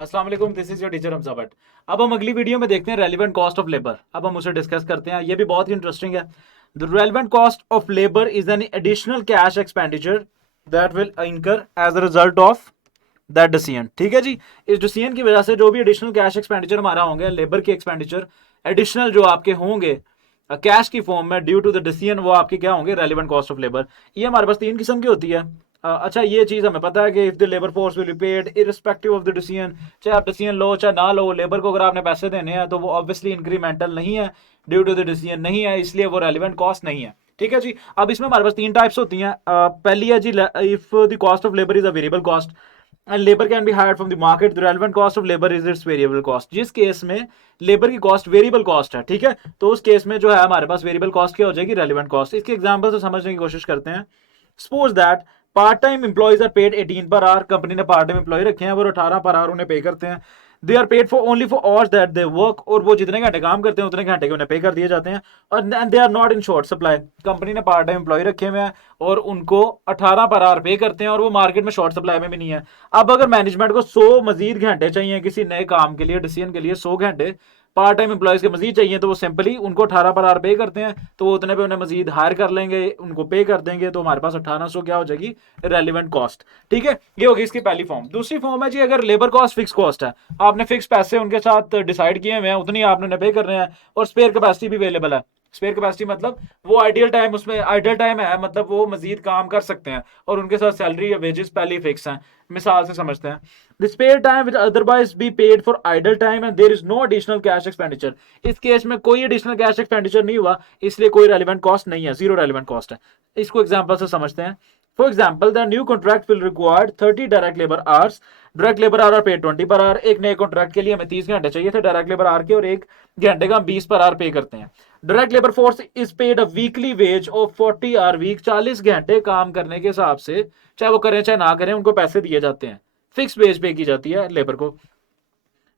अस्सलाम वालेकुम, this is your teacher Hamza Bhatt. अब हम अगली वीडियो में देखते हैं रेलिवेंट कॉस्ट ऑफ लेबर। अब हम उसे डिस्कस करते हैं, ये भी बहुत ही इंटरेस्टिंग है। The relevant cost of labour is an additional cash expenditure that will incur as a result of that decision. ठीक है जी, इस डिसीजन की वजह से जो भी एडिशनल कैश एक्सपेंडिचर हमारा होंगे, लेबर के एक्सपेंडिचर एडिशनल जो आपके होंगे कैश की फॉर्म में ड्यू टू द डिसीजन, वो आपके क्या होंगे, रेलिवेंट कॉस्ट ऑफ लेबर। ये हमारे पास तीन किस्म की होती है। अच्छा, ये चीज हमें पता है कि if the labour force will be paid irrespective of the decision, चाहे आप डिसीजन लो चाहे ना लो, लेबर को अगर आपने पैसे देने हैं तो वो ऑब्वियसली इंक्रीमेंटल नहीं है, ड्यू टू द डिसीजन नहीं है, इसलिए वो रेलिवेंट कॉस्ट नहीं है। ठीक है जी। अब इसमें हमारे पास तीन टाइप्स होती हैं। पहली है जी, if the cost of labour is a variable cost and labour can be hired from the market, the relevant cost of labour is its variable cost. जिस केस में लेबर की कॉस्ट वेरिएबल कॉस्ट है, ठीक है, तो उस case में जो है हमारे पास वेरिएबल कॉस्ट क्या हो जाएगी, रेलेवेंट कॉस्ट। इसके एग्जांपल से समझने की कोशिश करते हैं। Suppose that part time employees are paid 18 per hour. कंपनी ने पार्ट टाइम एम्प्लॉय रखे हैं, वो 18 पर आवर उन्हें पे करते हैं। They are paid for only for hours that they work, और वो जितने घंटे काम करते हैं उतने घंटे के उन्हें पे कर दिए जाते हैं। और they are not in short supply. कंपनी ने पार्ट टाइम एम्प्लॉय रखे हुए हैं और उनको 18 पर आवर पे करते हैं, और वो मार्केट में शॉर्ट सप्लाई में भी नहीं है। अब अगर मैनेजमेंट को 100 मजीद घंटे चाहिए किसी नए काम के लिए, डिसीजन के लिए 100 घंटे पार्ट टाइम एम्प्लॉयज के मजीद चाहिए, तो वो सिंपली उनको 18 पर आवर पे करते हैं, तो वो उतने पे उन्हें मजीद हायर कर लेंगे, उनको पे कर देंगे, तो हमारे पास 1800 क्या हो जाएगी, रेलिवेंट कॉस्ट। ठीक है, ये होगी इसकी पहली फॉर्म। दूसरी फॉर्म है जी, अगर लेबर कॉस्ट फिक्स कॉस्ट है, आपने फिक्स पैसे उनके साथ डिसाइड किए हुए हैं, उतनी आपने उन्हें पे कर रहे हैं, और स्पेयर कैपेसिटी भी अवेलेबल है। स्पेयर कैपेसिटी मतलब वो आइडियल टाइम, उसमें आइडियल टाइम है, मतलब वो मजीद काम कर सकते हैं, और उनके साथ सैलरी या वेजेस पहले ही फिक्स हैं। मिसाल से समझते हैं, the spare time which otherwise be paid for idle time and there is no additional cash expenditure. इस केस में कोई एडिशनल कैश एक्सपेंडिचर नहीं हुआ, इसलिए कोई रेलिवेंट कॉस्ट नहीं है, जीरो रेलिवेंट कॉस्ट है। इसको एग्जांपल से समझते हैं। For example, the new contract will required 30 direct labour hours. Direct labour our पे 20 पर आवर। एक नए कॉन्ट्रैक्ट के लिए हमें 30 घंटे चाहिए थे डायरेक्ट लेबर आवर के, और एक घंटे का हम 20 पर आवर पे करते हैं। Direct labour force is paid a weekly wage of 40 hour week. 40 घंटे काम करने के हिसाब से, चाहे वो करें चाहे ना करें, उनको पैसे दिए जाते हैं, फिक्स वेज पे की जाती है लेबर को।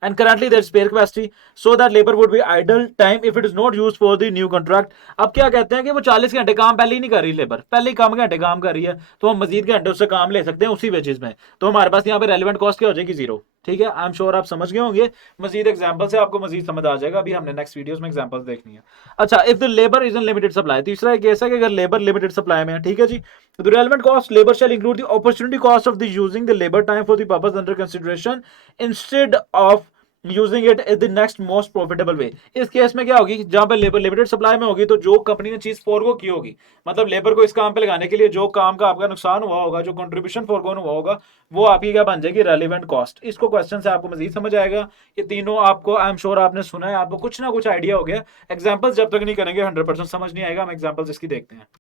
And currently there is spare capacity so that labor would be idle time if it is not used for the new contract। अब क्या कहते हैं कि वो 40 घंटे काम पहले ही नहीं कर रही, लेबर पहले ही कम घंटे काम कर रही है, तो हम मजीद घंटे उससे काम ले सकते हैं उसी वेजेस में, तो हमारे पास यहाँ पे रेलिवेंट कॉस्ट क्या हो जाएगी, जीरो। ठीक है, आई एम श्योर आप समझ गए होंगे। मजीद एग्जांपल से आपको मजीद समझ आ जाएगा, अभी हमने नेक्स्ट वीडियोस में एग्जांपल्स देखनी है। अच्छा, if the labour is in limited supply, तीसरा एक केस है कि अगर लेबर लिमिटेड सप्लाई में है, ठीक है जी, the relevant cost labour shall include the opportunity cost of the using the labour time for the purpose under consideration instead of using it is the next most profitable way. इस case में क्या होगी, जहां पर labour limited supply में होगी, तो जो कंपनी ने चीज फोरगो की होगी, मतलब लेबर को इस काम पे लगाने के लिए जो काम का आपका नुकसान हुआ होगा, जो कंट्रीब्यूशन फोरगोन हुआ होगा, वो आपकी क्या बन जाएगी, रेलिवेंट कॉस्ट। इसको क्वेश्चन से आपको मजीद समझ आएगा। ये तीनों आपको आई एम श्योर आपने सुना है, आपको कुछ ना कुछ आइडिया हो गया। एग्जाम्पल्स जब तक नहीं करेंगे 100% समझ नहीं आएगा। हम एग्जाम्पल्स इसकी देखते हैं।